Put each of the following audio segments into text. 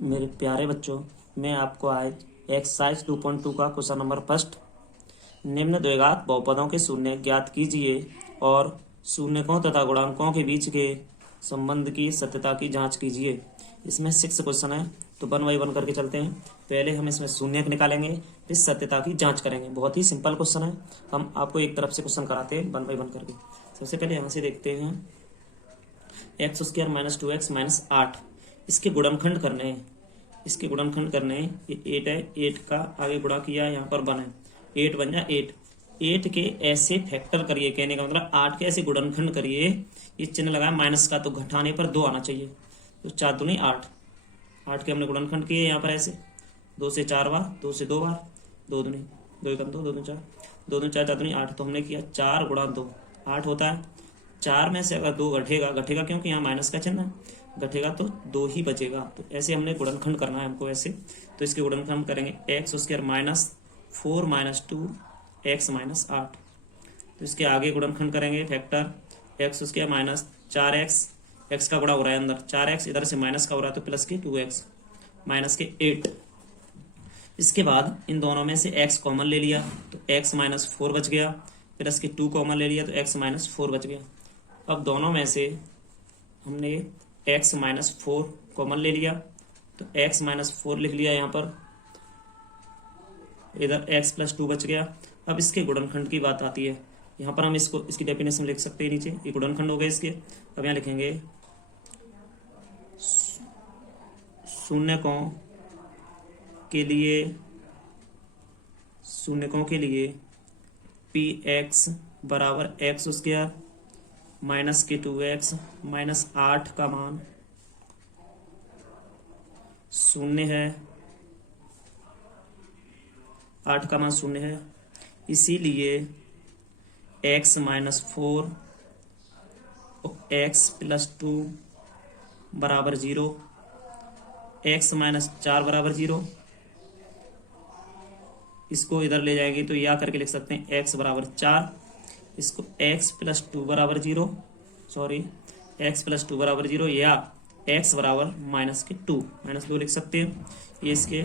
मेरे प्यारे बच्चों, मैं आपको आज एक्सरसाइज 2.2 का क्वेश्चन नंबर फर्स्ट, निम्न द्विघात बहुपदों के शून्य ज्ञात कीजिए और शून्यकों तथा गुणांकों के बीच के संबंध की सत्यता की जांच कीजिए। इसमें 6 क्वेश्चन है, तो 1 बाई 1 करके चलते हैं। पहले हम इसमें शून्य निकालेंगे, फिर सत्यता की जांच करेंगे। बहुत ही सिंपल क्वेश्चन है। हम आपको एक तरफ से क्वेश्चन कराते हैं 1 बाई 1 करके। सबसे पहले यहाँ से देखते हैं x square minus 2x minus 8, इसके गुणनखंड करने हैं। इसके गुणनखंड करने हैं। ये 8 है, 8 का आगे गुणा किया, यहाँ पर 1 है, 8 बन जाए 8। 8 के ऐसे फैक्टर करिए, कहने का मतलब 8 के ऐसे गुणनखंड करिए। ये चिन्ह लगाया माइनस का, तो घटाने पर 2 आना चाहिए। तो 4 दूनी 8, 8 के हमने गुणनखंड किए यहाँ पर ऐसे 2 से 4 बार, 2 से 2 बार, 2 दूनी 2 एकम 2, 2 दूनी 4, 2 दूनी 4, 4 दूनी 8। तो हमने किया 4 गुणा 2 8 होता है। 4 में से अगर 2 घटेगा, घटेगा क्योंकि यहाँ माइनस का चिन्ह है, घटेगा तो 2 ही बचेगा। तो ऐसे हमने गुणनखंड करना है हमको ऐसे। तो इसके गुणनखंड करेंगे x square minus 4 minus 2 x minus 8। तो इसके आगे गुणनखंड करेंगे factor x square minus 4x, x का गुणा हो रहा है अंदर, 4x इधर से माइनस का हो रहा है, तो प्लस के 2x माइनस के 8। इसके बाद इन दोनों में से x कॉमन ले लिया, तो x माइनस 4 बच गया, प्लस के 2 कॉमन ले लिया, तो x माइनस 4 बच गया। अब दोनों में से हमने x माइनस 4 कॉमन ले लिया, तो x माइनस 4 लिख लिया यहाँ पर, इधर x प्लस 2 बच गया। अब इसके गुणनखंड की बात आती है। यहाँ पर हम इसको इसकी डेफिनेशन लिख सकते हैं नीचे, ये गुणनखंड हो गए इसके। अब यहाँ लिखेंगे शून्यकों के लिए पी एक्स बराबर एक्स स्क्वायर माइनस के 2x माइनस 8 का मान शून्य है, 8 का मान शून्य है। इसीलिए x माइनस 4 और x प्लस 2 बराबर 0, x माइनस 4 बराबर 0। इसको इधर ले जाएंगे तो या करके लिख सकते हैं x बराबर 4, इसको x प्लस 2 बराबर 0, x प्लस 2 बराबर 0, या x बराबर माइनस के 2 माइनस 2 लिख सकते हैं। ये इसके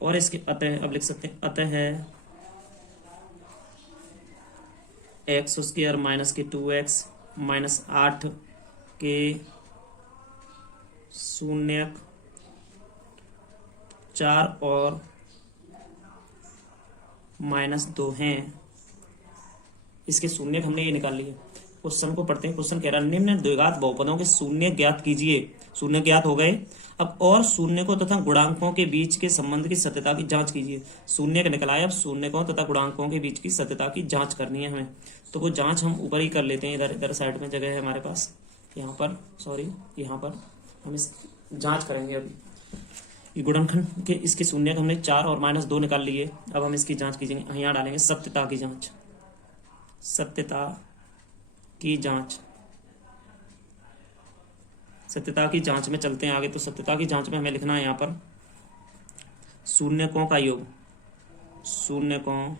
और इसके अतः अब लिख सकते हैं, अतः है एक्स स्क्वायर माइनस के 2x माइनस 8 के शून्यक 4 और माइनस 2 हैं। इसके शून्य हमने ये निकाल लिए। क्वेश्चन को पढ़ते हैं। क्वेश्चन कह रहा है निम्न द्विघात बहुपदों के शून्य ज्ञात कीजिए। शून्य ज्ञात हो गए। अब और शून्यकों तथा गुणांकों के बीच के संबंध की सत्यता की जांच कीजिए। शून्य का निकला है, अब शून्यकों तथा गुणांकों के बीच की सत्यता की जांच करनी है हमें। तो वो जांच हम ऊपर ही कर लेते हैं, इधर इधर साइड में जगह है हमारे पास, यहाँ पर यहाँ पर हम इस जांच करेंगे। अभी ये गुणनखंड के इसके शून्य हमने 4 और माइनस 2 निकाल लिए। अब हम इसकी जांच कीजिएंगे, यहाँ डालेंगे सत्यता की जांच, सत्यता की जांच। सत्यता की जांच में चलते हैं आगे। तो सत्यता की जांच में हमें लिखना है यहाँ पर शून्यकों का योग, शून्यकों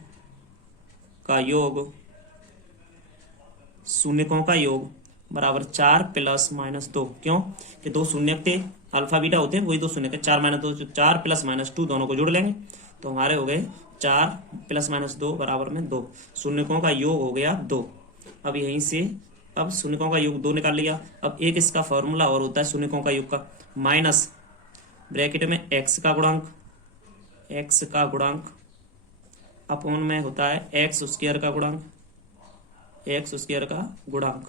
का योग बराबर 4 प्लस माइनस 2। क्यों कि 2 शून्य थे, अल्फा बीटा होते हैं, वही 2 शून्य थे। 4 माइनस 2, 4 प्लस माइनस 2 दोनों को जोड़ लेंगे तो हमारे हो गए 4 प्लस माइनस 2 बराबर में 2। शून्यकों का योग हो गया 2। अब यहीं से अब शून्यकों का योग 2 निकाल लिया। अब एक इसका फॉर्मूला और होता है शून्यकों का योग का, माइनस ब्रैकेट में x का गुणांक अपॉन में होता है एक्स स्क्वायर का गुणांक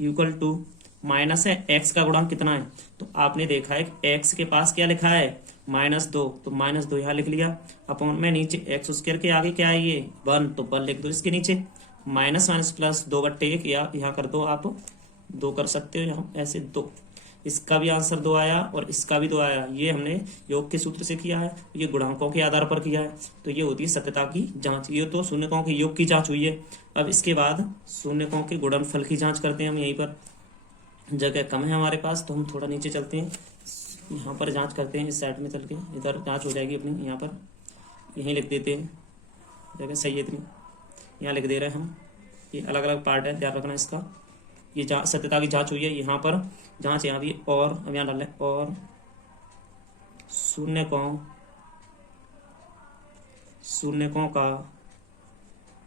इक्वल टू माइनस है x का गुणांक कितना है। तो आपने देखा है कि x के पास क्या लिखा है -2, तो -2 यहाँ लिख लिया। अपॉन में नीचे एक्स स्क्वायर के आगे क्या है ये 1, तो 1 लिख दो इसके नीचे। माइनस माइनस प्लस 2 बट्टे 1, या यहाँ कर दो, आप 2 कर सकते हो यहाँ ऐसे 2। इसका भी आंसर 2 आया और इसका भी 2 आया। ये हमने योग के सूत्र से किया है, ये गुणांकों के आधार पर किया है। तो ये होती है सत्यता की जांच। ये तो शून्यकों के योग की जांच हुई है। अब इसके बाद शून्यकों के गुणनफल की जांच करते हैं हम। यहीं पर जगह कम है हमारे पास, तो हम थोड़ा नीचे चलते हैं, यहाँ पर जांच करते हैं। इस साइड में चल के इधर जांच हो जाएगी अपनी। यहाँ पर यहीं लिख देते हैं, जगह सही है इतनी, यहाँ लिख दे रहे हैं हम। ये अलग अलग पार्ट है, ध्यान रखना इसका। ये सत्यता की जांच हुई है यहाँ पर, जांच यहाँ भी, और अब यहाँ डाल लें और शून्यकों का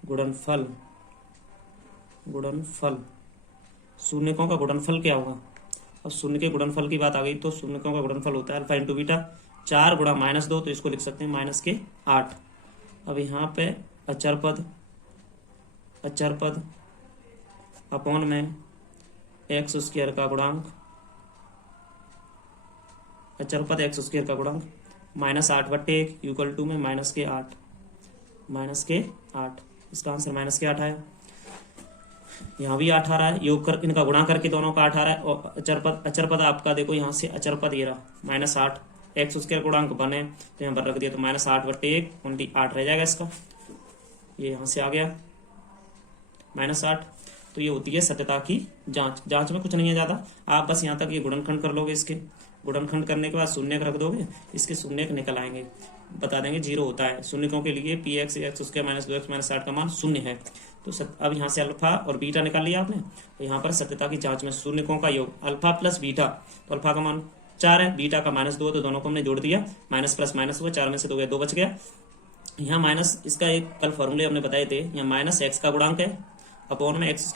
गुणनफल शून्यकों का गुणनफल क्या होगा? अब शून्य के गुणनफल की बात आ गई तो शून्यकों का गुणनफल होता है अल्फा इंटू बीटा, 4 गुणा -2, तो इसको लिख सकते हैं -8। अब यहाँ पे अचर पद अपॉन में एक्स स्क्वायर का गुणांक, अचर पद एक्स स्क्वायर का गुणांक -8/1 इक्वल टू में -8, इसका आंसर -8 आया। यहाँ भी 8 आ रहा है, योग कर इनका गुणा करके दोनों का 8 आ रहा है। और अचर पद आपका देखो यहाँ से अचर पद ये रहा -8, एक्स स्क्वायर गुणांक बने तो यहाँ पर रख दिया तो -8/1 ओनली 8 रह जाएगा इसका, ये यहाँ से आ गया -8। तो ये होती है सत्यता की जांच में कुछ नहीं है ज़्यादा, आप बस यहाँ तक ये गुणनखंड कर लोगे, इसके गुणनखंड करने के बाद शून्य रख दोगे, इसके शून्य निकल आएंगे, बता देंगे 0 होता है। शून्यकों के लिए पी एक्स स्क्वायर -2x -8 का मान 0 है। तो अब यहाँ से अल्फा और बीटा निकाल लिया आपने, तो यहाँ पर सत्यता की जांच में शून्यकों का योग अल्फा प्लस बीटा, तो अल्फा का मान 4 है, बीटा का -2, तो दोनों को हमने जोड़ दिया, माइनस प्लस माइनस हुआ, 4 में से 2 गया, 2 बच गया। यहाँ माइनस, इसका एक कल फॉर्मूले हमने बताए थे, यहाँ -x का गुणांक है अपॉन में एक्स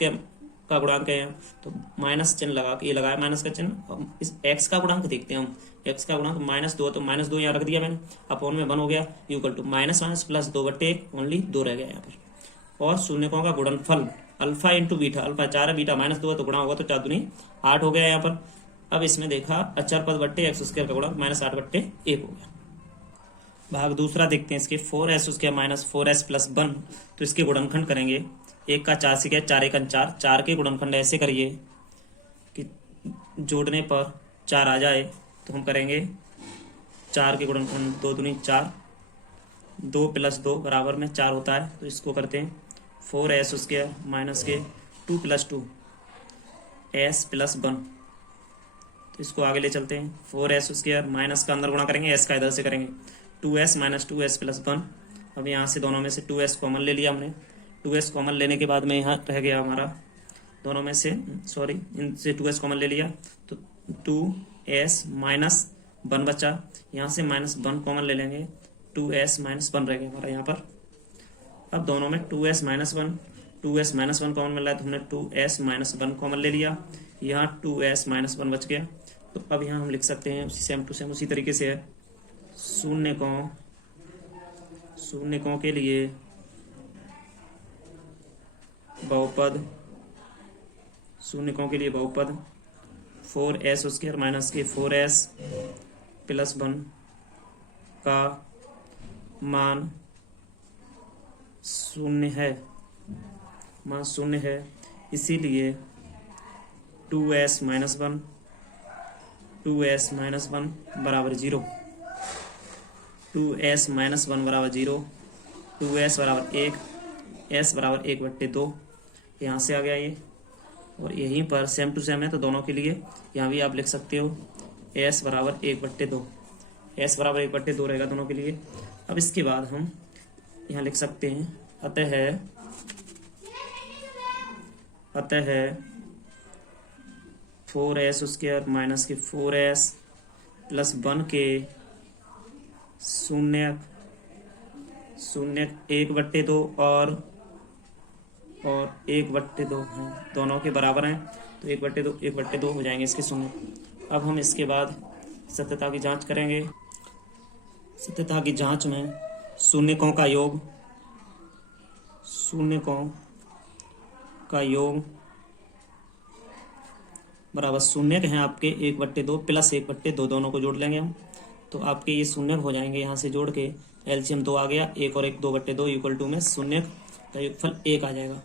का गुणांक है, तो माइनस चिन्ह लगा के ये लगाया माइनस का चिन्ह। इस x का गुणांक देखते हैं हम, x का गुणांक -2, तो -2 यहाँ रख दिया मैंने, अपॉन में 1 हो गया equal to minus plus 2/1 only 2 रह गया यहाँ पर। और शून्यकों का गुणनफल अल्फा इंटू बीटा, अल्फा 4 है, बीटा -2 है, तो गुणा होगा तो 4 दूनी 8 हो गया यहाँ पर। अब इसमें देखा अचर पद बट्टे एक्स स्क्वायर का गुणांक -8/1 हो गया। भाग दूसरा देखते हैं इसके, 4s स्क्वायर -4s प्लस 1, तो इसके गुणनखंड करेंगे, 1 का 4 से क्या 4 1 4, 4 के गुणनखंड ऐसे करिए कि जोड़ने पर 4 आ जाए, तो हम करेंगे 4 के गुणनखंड 2 दूनी 4, 2 + 2 बराबर में 4 होता है, तो इसको करते हैं 4s स्क्वायर माइनस के 2 + 2 s प्लस 1, तो इसको आगे ले चलते हैं, 4s स्क्वायर माइनस का अंदर गुणा करेंगे, s का इधर से करेंगे, 2s - 2s प्लस 1। अब यहाँ से दोनों में से 2s कॉमन ले लिया हमने, 2s कॉमन लेने के बाद में यहाँ रह गया हमारा दोनों में से, सॉरी इनसे 2s कॉमन ले लिया, तो 2s - 1 बचा, यहाँ से -1 कॉमन ले लेंगे, 2s - 1 रह गया हमारा यहाँ पर। अब दोनों में 2s - 1 कॉमन मिल रहा है, तो हमने 2s - 1 कॉमन ले लिया, यहाँ 2s - 1 बच गया। तो अब यहाँ हम लिख सकते हैं उसी सेम टू सेम उसी तरीके से है, शून्यकों के लिए बहुपद, 4s स्क्वायर माइनस के 4s प्लस 1 का मान 0 है, इसीलिए 2s - 1 बराबर 0, 2s - 1 बराबर 0, 2s बराबर 1, s बराबर 1/2, यहाँ से आ गया ये। और यहीं पर सेम टू सेम है, तो दोनों के लिए यहाँ भी आप लिख सकते हो s बराबर 1/2, s बराबर 1/2 रहेगा दोनों के लिए। अब इसके बाद हम यहाँ लिख सकते हैं, अतः 4s स्क्वायर माइनस के 4s प्लस 1 के शून्य 1/2 और 1/2 हैं, दोनों के बराबर हैं, तो 1/2 हो जाएंगे इसके शून्य। अब हम इसके बाद सत्यता की जांच करेंगे। सत्यता की जांच में शून्यकों का योग बराबर शून्य हैं आपके 1/2 प्लस 1/2, दोनों को जोड़ लेंगे हम, तो आपके ये शून्य हो जाएंगे। यहाँ से जोड़ के एलसीएम 2 आ गया, 1 और 1 2/2 इक्वल टू में शून्य का योगफल 1 आ जाएगा,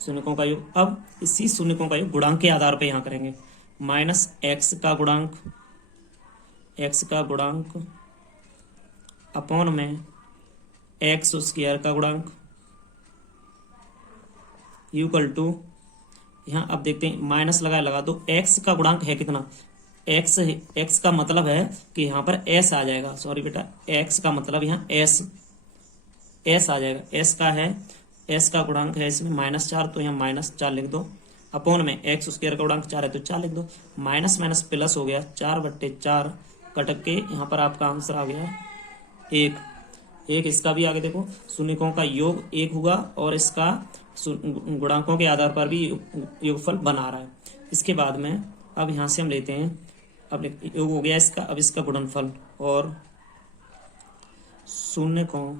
शून्यकों का योग। अब इसी शून्यकों का योग गुणांक के आधार पे यहाँ करेंगे, -x का गुणांक अपॉन में एक्स स्क्वायर का गुणांक इक्वल टू, यहाँ अब देखते हैं माइनस लगा दो, x का गुणांक है कितना, x का मतलब है कि यहाँ पर s आ जाएगा, सॉरी बेटा, x का मतलब यहाँ s आ जाएगा, s का है, s का गुणांक है इसमें -4, तो यहाँ -4 लिख दो, अपॉन में एक्स स्क्वायर का गुणांक 4 है तो 4 लिख दो, माइनस माइनस प्लस हो गया, 4/4 कटक के यहाँ पर आपका आंसर आ गया एक। एक इसका भी आगे देखो, शून्यकों का योग एक हुआ और इसका गुणांकों के आधार पर भी योगफल बना रहा है। इसके बाद में अब यहाँ से हम लेते हैं, अब योग हो गया इसका, अब इसका गुणनफल और शून्यकों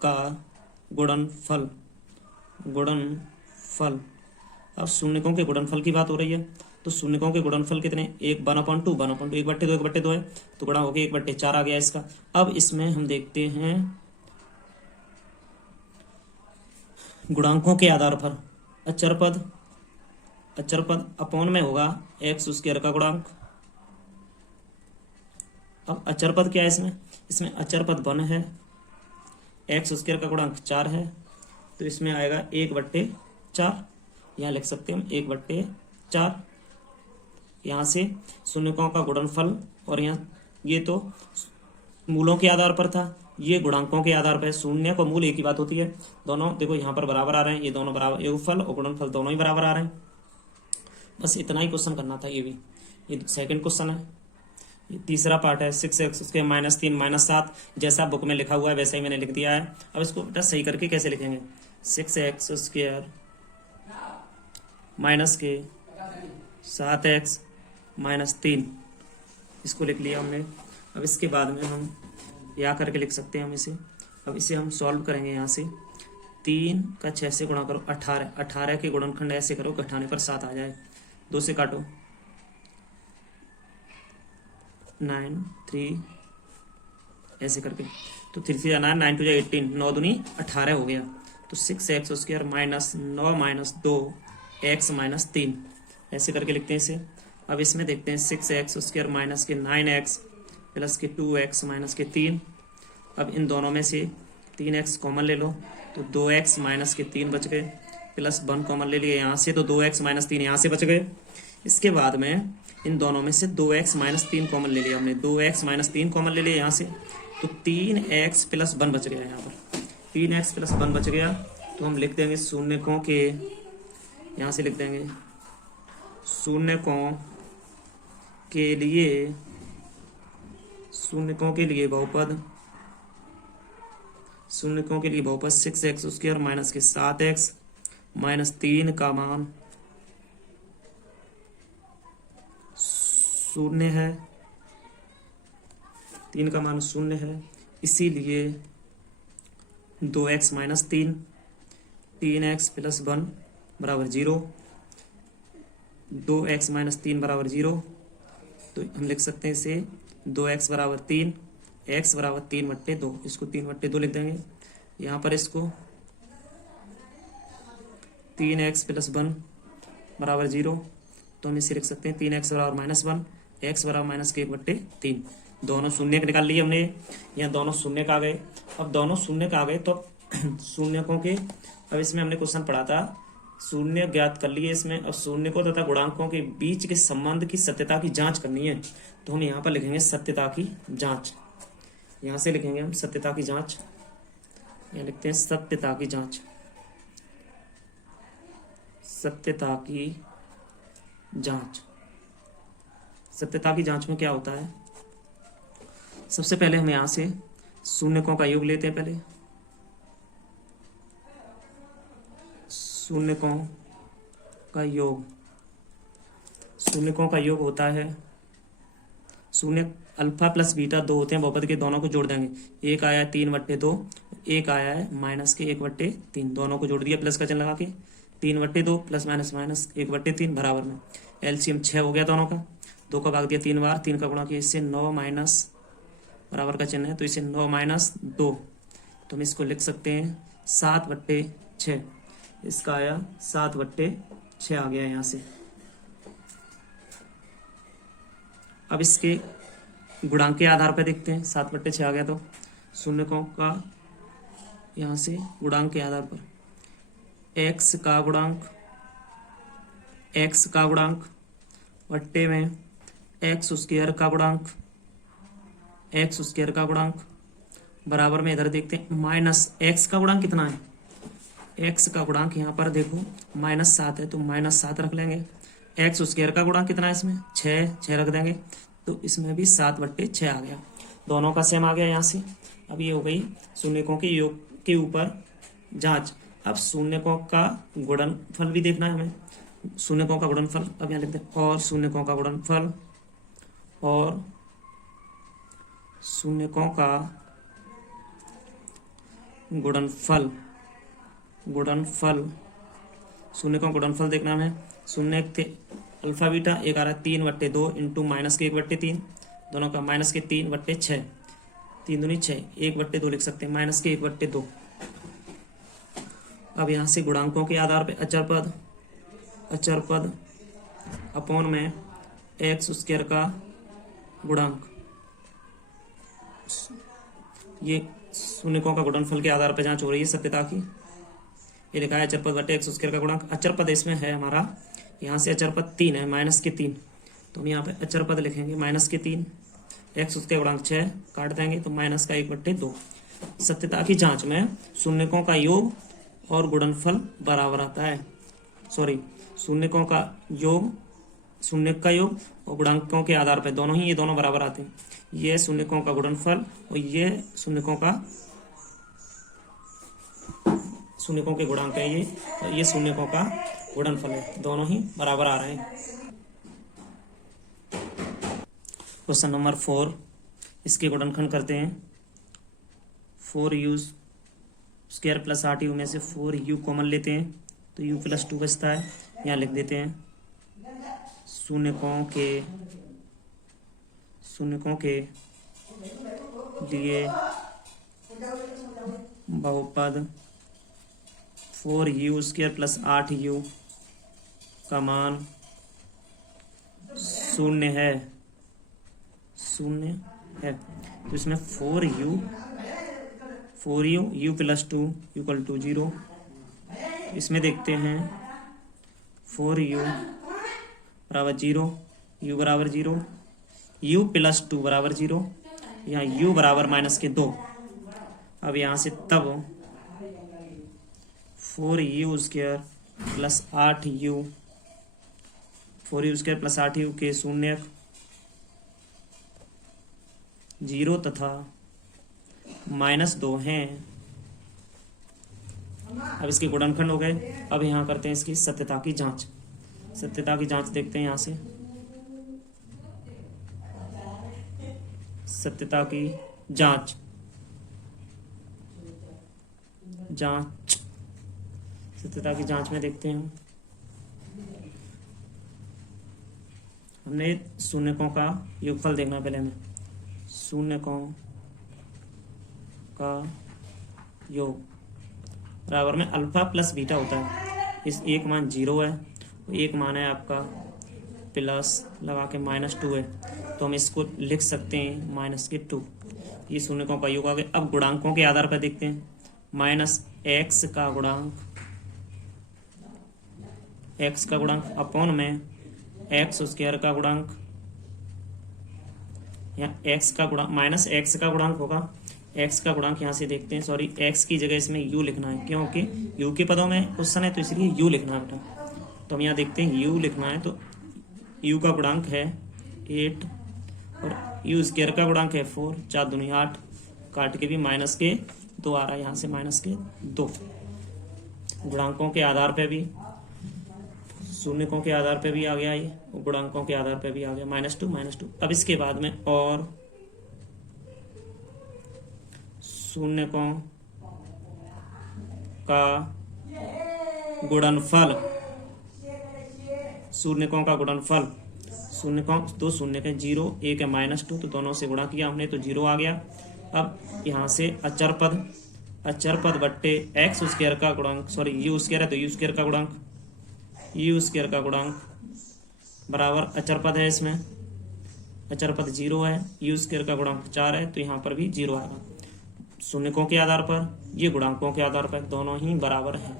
का गुणनफल। गुणनफल, अब शून्यकों के गुणनफल की बात हो रही है, तो शून्यकों के गुणनफल कितने, एक 1/2, 1/2, 1/2, 1/2 है, तो गुणा हो गया 1/4 आ गया इसका। अब इसमें हम देखते हैं गुणांकों के आधार पर अचर पद, अचर पद अपॉन में होगा एक्स स्क्वायर का गुणांक। अब अचर पद क्या है इसमें, इसमें अचर पद 1 है, एक्स स्क्वायर का गुणांक 4 है, तो इसमें आएगा 1/4, यहाँ लिख सकते हैं हम 1/4। यहाँ से शून्यकों का गुणनफल और यहाँ ये तो मूलों के आधार पर था, ये गुणांकों के आधार पर। शून्य को मूल एक ही बात होती है, दोनों देखो यहाँ पर बराबर आ रहे हैं, ये दोनों बराबर, योगफल और गुणनफल दोनों ही बराबर आ रहे हैं। बस इतना ही क्वेश्चन करना था। ये भी ये सेकंड क्वेश्चन है। ये तीसरा पार्ट है 6x के -3 -7, जैसा बुक में लिखा हुआ है वैसा ही मैंने लिख दिया है। अब इसको बेटा सही करके कैसे लिखेंगे, 6x² माइनस के 7x -3, इसको लिख लिया हमने। अब इसके बाद में हम या करके लिख सकते हैं हम इसे। अब इसे हम सॉल्व करेंगे, यहाँ से 3 का 6 से गुणा करो 18, 18 के गुणनखंड ऐसे करो घटाने पर 7 आ जाए, 2 से काटो 9 3 ऐसे करके, तो 3 से 9 9 2 18, 9 दूनी 18 हो गया। तो 6x² -9 -2 x -3 ऐसे करके लिखते हैं इसे। अब इसमें देखते हैं 6x² माइनस के 9x प्लस के 2x माइनस के 3। अब इन दोनों में से 3x कॉमन ले लो, तो 2x माइनस के 3 बच गए, प्लस 1 कॉमन ले लिए यहाँ से, तो 2x -3 यहाँ से बच गए। इसके बाद में इन दोनों में से 2x -3 कॉमन ले लिया हमने, 2x -3 कॉमन ले लिया यहाँ से, तो 3x + 1 बच गया। यहाँ पर 3x + 1 बच गया, तो हम लिख देंगे शून्यकों के, यहाँ से लिख देंगे शून्यकों के लिए, शून्यकों के लिए बहुपद, शून्यकों के लिए बहुपद 6x² माइनस के 7x -3 का मान 0 है, 3 का मान 0 है, इसीलिए 2x -3, 3x + 1 बराबर 0, 2x -3 बराबर 0, तो हम लिख सकते हैं इसे 2x बराबर 3, x बराबर 3/2, इसको 3/2 लिख देंगे। यहाँ पर इसको 3x + 1 बराबर 0, तो हम इसे लिख सकते हैं 3x बराबर -1, x बराबर -1/3। दोनों शून्य निकाल लिए हमने, यहाँ दोनों शून्य का आ गए। अब दोनों शून्य का आ गए तो शून्यकों के, अब इसमें हमने क्वेश्चन पढ़ा था शून्य ज्ञात कर लिए इसमें, और शून्यकों तथा गुणांकों के बीच के संबंध की सत्यता की जांच करनी है, तो हम यहाँ पर लिखेंगे सत्यता की जांच। यहाँ से लिखेंगे हम सत्यता की जांच, यहाँ लिखते हैं सत्यता की जांच। सत्यता की जांच, सत्यता की जांच में क्या होता है, सबसे पहले हम यहाँ से शून्यकों का योग लेते हैं। पहले शून्यकों का योग, शून्यकों का योग होता है, शून्य अल्फा प्लस बीटा 2 होते हैं बहुपद के, दोनों को जोड़ देंगे, एक आया है 3/2, एक आया है माइनस के 1/3, दोनों को जोड़ दिया प्लस का चिन्ह लगा के, 3/2 प्लस माइनस माइनस 1/3 बराबर में एलसीएम 6 हो गया दोनों का, 2 का भाग दिया 3 बार, 3 का गुणा किया, इससे 9 माइनस बराबर का चिन्ह है, तो इसे 9 - 2, तो हम इसको लिख सकते हैं 7/6, इसका आया 7/6 आ गया यहाँ से। अब इसके गुणांक के आधार पर देखते हैं, 7/6 आ गया, तो शून्यकों का यहाँ से गुणांक के आधार पर x का गुणांक, x का गुणांक बट्टे में x² का गुणांक, x² का गुणांक बराबर में इधर देखते हैं माइनस x का गुणांक कितना है, x का गुणांक यहाँ पर देखो -7 है, तो -7 रख लेंगे, एक्स स्क्वायर का गुणांक कितना है इसमें, 6 रख देंगे तो इसमें भी 7/6 आ गया, दोनों का सेम आ गया यहाँ से। अब ये हो गई शून्यकों के योग के ऊपर जांच। अब शून्यकों का गुणनफल भी देखना है हमें, शून्यकों का गुणनफल। अब यहाँ लिख दे और शून्यकों का गुणनफल, और शून्यकों का गुणनफल, शून्यकों का गुणनफल देखना है। शून्य थे अल्फा बीटा, एक आ रहा है 3/2 इंटू माइनस के 1/3, दोनों का माइनस के 3/6, 3 दूनी 6, 1/2 लिख सकते हैं, माइनस के 1/2। अब यहाँ से गुणांकों के आधार पे अचर पद अपॉन में एक्स स्क्वायर का गुणांक, ये शून्यकों का गुणनफल के आधार पर जांच हो रही है सत्यता की। ये लिखा है अचर पद बटे एक्स स्क्वायर का गुणांक। अचर पद इसमें है हमारा, यहाँ से अचर पद 3 है, माइनस के 3, तो हम यहाँ पे अचर पद लिखेंगे माइनस के 3, एक्स उसके गुणांक 6 काट देंगे तो माइनस का 1/2। सत्यता की जांच में शून्यकों का योग और गुणनफल बराबर आता है, सॉरी शून्यकों का योग, शून्य का योग और गुणांकों के आधार पर दोनों ही, ये दोनों बराबर आते हैं। ये शून्यकों का गुणनफल और ये शून्यकों के गुणांक है, ये और ये शून्यकों का गुणनफल है, दोनों ही बराबर आ रहे हैं। क्वेश्चन नंबर 4, इसके गुणनखंड करते हैं। 4u स्क्वायर प्लस 8u में से 4u कॉमन लेते हैं तो u + 2 बचता है, यहाँ लिख देते हैं शून्यकों के लिए बहुपद 4u स्क्वायर प्लस 8u का मान शून्य है, तो इसमें 4u u + 2 = 0। इसमें देखते हैं 4u बराबर 0, u बराबर 0, u + 2 बराबर 0, यहाँ u बराबर -2। अब यहाँ से तब 4u square plus 8u, 4u square plus 8u के शून्य 0 तथा -2 हैं। अब इसके गुणनखंड हो गए। अब यहाँ करते हैं इसकी सत्यता की जांच। सत्यता की जांच देखते हैं यहाँ से, सत्यता की जांच सत्यता की जांच में देखते हैं हमने शून्यकों का योगफल देखना पहले हमें। शून्यकों का योग बराबर में अल्फा प्लस बीटा होता है। इस एक मान 0 है, एक मान है आपका प्लस लगा के -2 है, तो हम इसको लिख सकते हैं -2। ये शून्यकों का योग आ गया। अब गुणांकों के आधार पर देखते हैं, -x का गुणांक, x का गुणांक अपॉन में एक्स स्क्वायर का गुणांक, यहाँ x का गुणांक -x का गुणांक होगा। x का गुणांक यहाँ से देखते हैं, सॉरी x की जगह इसमें u लिखना है, क्योंकि u के पदों में क्वेश्चन है तो इसलिए u लिखना है बेटा। तो हम यहाँ देखते हैं u लिखना है, तो u का गुणांक है 8 और u स्क्वायर का गुणांक है 4, 4 दूनी 8, काट के भी -2 आ रहा है, यहाँ से -2। गुणांकों के आधार पे भी, शून्यकों के आधार पे भी आ गया ये, और गुणांकों के आधार पे भी आ गया -2। अब इसके बाद में और शून्यकों का गुणनफल, शून्यकों का गुणनफल, शून्यकों दो शून्य के 0, एक है -2, तो दोनों से गुणा किया हमने तो 0 आ गया। अब यहाँ से अचर पद बट्टे एक्स स्क्वायर का गुणांक, सॉरी यू स्क्वायर है तो यू स्क्वायर का गुणांक, यू स्क्वायर का गुणांक बराबर अचर पद है, इसमें अचर पद 0 है, यू स्क्वायर का गुणांक 4 है, तो यहाँ पर भी 0 आएगा। शून्यकों के आधार पर, ये गुणांकों के आधार पर दोनों ही बराबर हैं।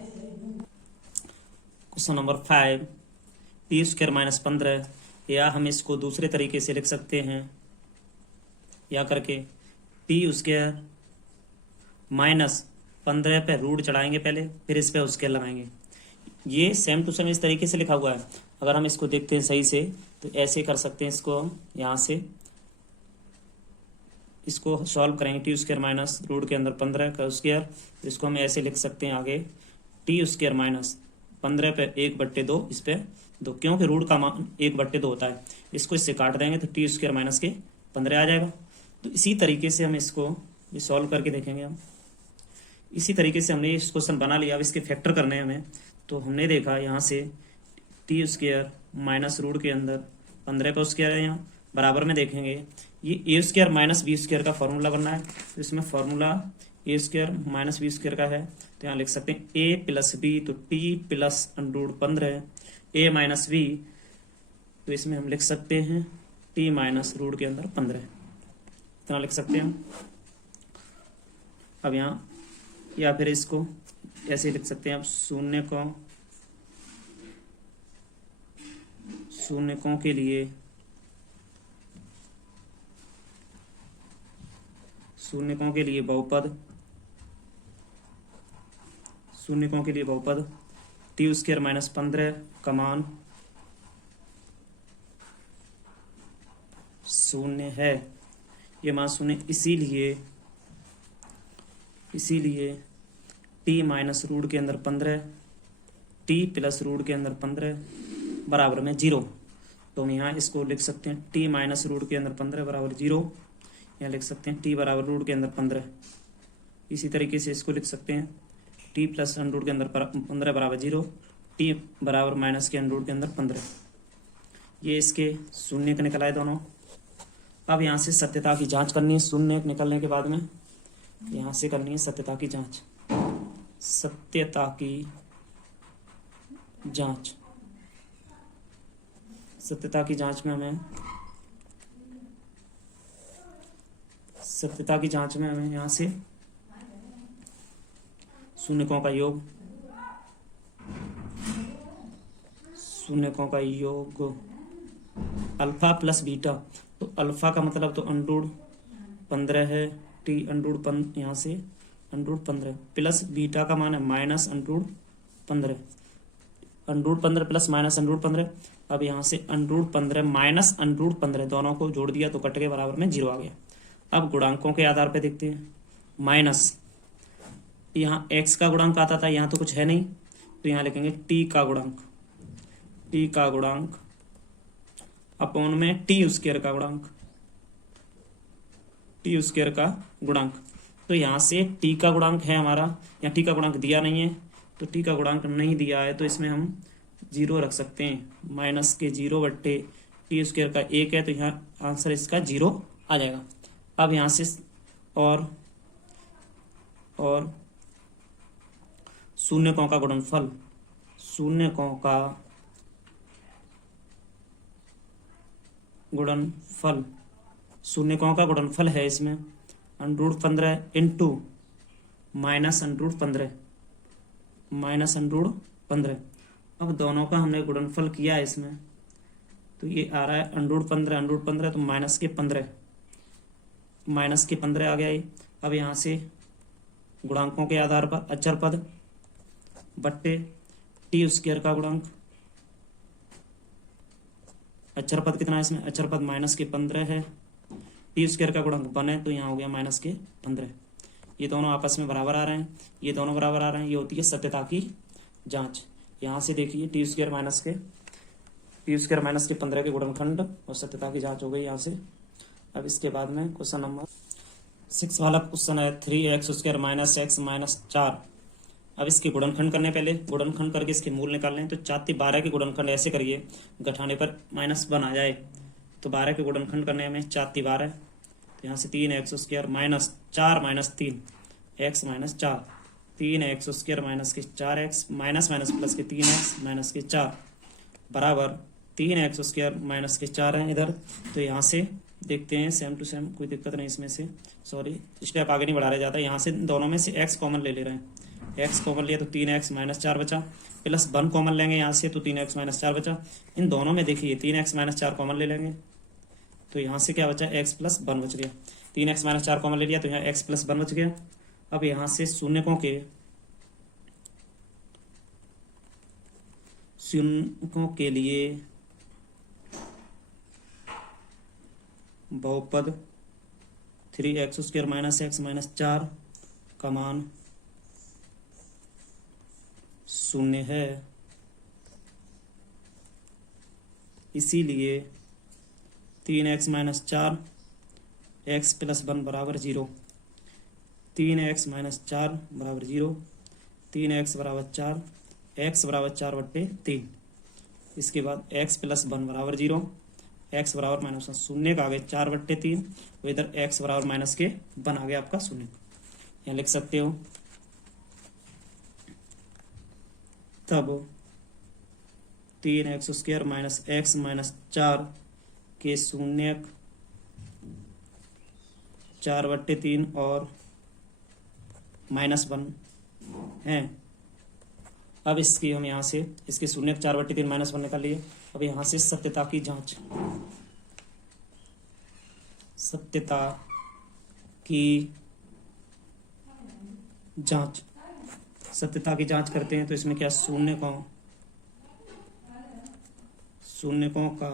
क्वेश्चन नंबर 5, टी स्क्वायर -15, या हम इसको दूसरे तरीके से लिख सकते हैं, या करके टी स्क्वायर -15 पे रूट चढ़ाएंगे पहले, फिर इस पे स्क्वायर लगाएंगे। ये सेम टू सेम इस तरीके से लिखा हुआ है। अगर हम इसको देखते हैं सही से तो ऐसे कर सकते हैं, इसको हम यहाँ से इसको सॉल्व करेंगे। टी स्क्वायर माइनस रूट के अंदर 15 का स्क्वायर, तो इसको हम ऐसे लिख सकते हैं आगे, टी स्क्वायर माइनस 15 पे 1/2 इस पे 2, क्योंकि रूट का मान 1/2 होता है। इसको इससे काट देंगे तो टी स्क्वायर माइनस के 15 आ जाएगा। तो इसी तरीके से हम इसको भी सॉल्व करके देखेंगे। हम इसी तरीके से हमने इस क्वेश्चन बना लिया। अब इसके फैक्टर करने हैं हमें, तो हमने देखा यहाँ से टी स्क्वायर माइनस रूट के अंदर 15 का स्क्वायर है, यहाँ बराबर में देखेंगे ये ए स्क्वायर माइनस बी स्क्वायर का फॉर्मूला बनना है। तो इसमें फॉर्मूला ए स्क्वायर माइनस बी स्क्वायर का है, तो यहाँ लिख सकते हैं ए प्लस बी, तो टी प्लस अंडर 15 ए माइनस बी, तो इसमें हम लिख सकते हैं टी माइनस रूट के अंदर 15 इतना लिख सकते हैं हम। अब यहाँ या फिर इसको ऐसे लिख सकते हैं, अब शून्यकों के लिए बहुपद टी स्क्वायर माइनस 15 का मान 0 है। ये मान 0, इसीलिए टी माइनस रूट के अंदर 15 टी प्लस रूट के अंदर 15 बराबर में 0। तो हम यहाँ इसको लिख सकते हैं टी माइनस रूट के अंदर 15 बराबर 0। यहाँ लिख सकते हैं टी बराबर रूट के अंदर 15। इसी तरीके से इसको लिख सकते हैं टी प्लस अंडर रूट के अंदर 15 बराबर 0, टी बराबर माइनस के अंडर रूट के अंदर 15। ये इसके शून्य के निकल आए दोनों। अब यहाँ से सत्यता की जांच करनी है। शून्य निकलने के बाद में यहाँ से करनी है सत्यता की जांच। सत्यता की जांच में हमें यहाँ से शून्यकों का योग अल्फा प्लस बीटा, तो अल्फा का मतलब तो अंडर 15 है, टी अंडर यहाँ से अंडर 15 प्लस बीटा का मान है minus under 15, under 15 plus minus under 15। अब यहाँ से अंडर 15 माइनस अंडर 15 दोनों को जोड़ दिया तो कट के बराबर में 0 आ गया। अब गुणांकों के आधार पे देखते हैं। माइनस यहाँ x का गुणांक आता था, यहाँ तो कुछ है नहीं, तो यहाँ लिखेंगे t का गुणांक अपॉन में टी स्क्वायर का गुणांक। तो यहाँ से t का गुणांक है हमारा, यहाँ t का गुणांक दिया नहीं है, तो t का गुणांक नहीं दिया है तो इसमें हम 0 रख सकते हैं। माइनस के 0/टी स्क्वायर का 1 है, तो यहाँ आंसर इसका 0 आ जाएगा। अब यहाँ से और शून्यकों का गुणनफल, है इसमें अंडर 15 इंटू माइनस अंडर 15। अब दोनों का हमने गुणनफल किया है इसमें, तो ये आ रहा है अंडर 15 तो माइनस के 15 आ गया ये। अब यहाँ से गुणांकों के आधार पर अचर पद बट्टे टी स्क्वायर का गुणांक, अचर पद कितना है इसमें, अचर पद माइनस के 15 है, टी स्क्वायर का गुणांक 1 है, तो यहाँ हो गया माइनस के 15। ये दोनों आपस में बराबर आ रहे हैं, ये दोनों बराबर आ रहे हैं। ये होती है सत्यता की जांच। यहाँ से देखिए टी स्क्वायर माइनस के 15 के गुणनखंड और सत्यता की जांच हो गई यहाँ से। अब इसके बाद में क्वेश्चन नंबर 6 वाला क्वेश्चन है 3x² माइनस x माइनस 4। अब इसके गुणनखंड करने, पहले गुणनखंड करके इसके मूल निकालने। तो 4×12 के गुणनखंड ऐसे करिए, घटाने पर -1 आ जाए। तो 12 के गुणनखंड करने में 4×12, तो यहाँ से 3x² minus 4 minus 3 x minus 4, 3x² minus के 4x माइनस प्लस के 3x माइनस के 4 बराबर 3x² माइनस के 4 है इधर। तो यहाँ से देखते हैं सेम टू सेम, कोई दिक्कत नहीं इसमें से, सॉरी स्टेप आगे नहीं बढ़ा रहे जाता। यहाँ से दोनों में से x कॉमन ले रहे हैं, x कॉमन लिया तो 3x माइनस 4 बचा, प्लस 1 कॉमन लेंगे यहाँ से तो 3x माइनस 4 बचा। इन दोनों में देखिए 3x माइनस 4 कॉमन ले लेंगे, तो यहाँ से क्या बचा, x प्लस 1 बच गया। 3x माइनस 4 कॉमन ले लिया तो यहाँ x प्लस 1 बच गया। अब यहाँ से शून्यों के लिए बहुपद 3x² माइनस एक्स माइनस 4 का मान शून्य है, इसीलिए 3x माइनस 4 x प्लस 1 बराबर 0, 3x माइनस 4 बराबर 0, 3x बराबर 4, x बराबर 4/3। इसके बाद x प्लस 1 बराबर 0, x बराबर माइनस 1, शून्य का आ गया 4/3, तो इधर x बराबर माइनस के 1 आ गया आपका शून्य। यहाँ लिख सकते हो तब 3x² माइनस एक्स माइनस 4 के शून्य 4/3 और -1 हैं। अब इसकी हम यहाँ से इसके शून्य 4/3 -1 निकाल लिए। अब यहाँ से सत्यता की जांच, सत्यता की जांच, सत्यता की जांच करते हैं। तो इसमें क्या, शून्यकों का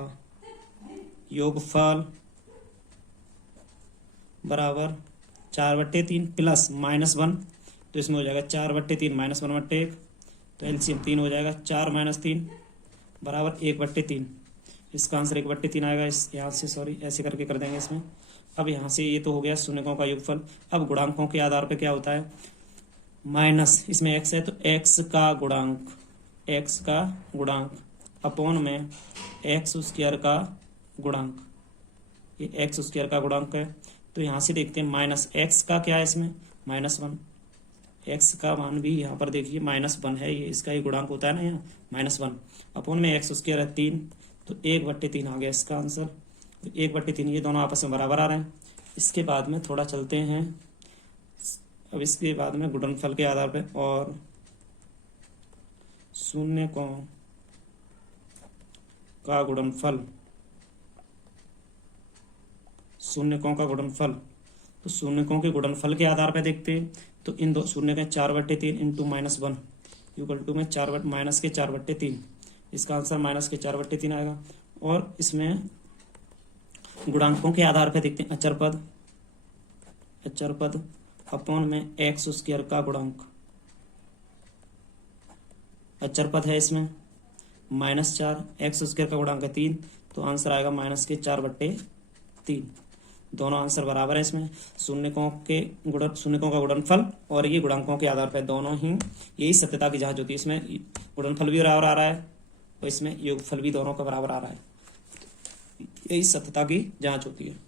योगफल बराबर 4/3 प्लस -1, तो इसमें हो जाएगा 4/3 -1/1, तो एलसीएम 3 हो जाएगा। 4 - 3 बराबर 1/3, इसका आंसर 1/3 आएगा। इस यहाँ से सॉरी ऐसे करके कर देंगे इसमें। अब यहाँ से ये तो हो गया शून्यकों का योगफल। अब गुणांकों के आधार पे क्या होता है, माइनस, इसमें x है तो x का गुणांक अपॉन में x² का गुणांक, ये x² का गुणांक है। तो यहाँ से देखते हैं माइनस x का क्या है, इसमें -1, x का मान भी यहाँ पर देखिए -1 है, ये इसका ही गुणांक होता है ना यहाँ -1, अपॉन में x² है 3, तो 1/3 आ गया इसका आंसर। तो 1/3 ये दोनों आपस में बराबर आ रहे हैं। इसके बाद में थोड़ा चलते हैं, अब इसके बाद में गुणनफल के आधार पर और शून्यकों का गुणनफल, शून्यकों का गुणनफल, तो शून्यकों के गुणनफल के आधार पर देखते हैं। तो इन दो शून्य के 4/3 इंटू -1 इक्वल टू में माइनस के 4/3, इसका आंसर माइनस के 4/3 आएगा। और इसमें गुणांकों के आधार पर देखते हैं, अचरपद अपॉन में x² का गुणांक, अचरपद है इसमें -4, x² का गुणांक है 3, तो आंसर आएगा माइनस के 4/3। दोनों आंसर बराबर है इसमें। शून्यकों का गुणनफल और ये गुणांकों के आधार पर दोनों ही, यही सत्यता की जांच होती है। इसमें गुणनफल भी बराबर आ रहा है और इसमें योगफल भी दोनों का बराबर आ रहा है, यही सत्यता की जांच होती है।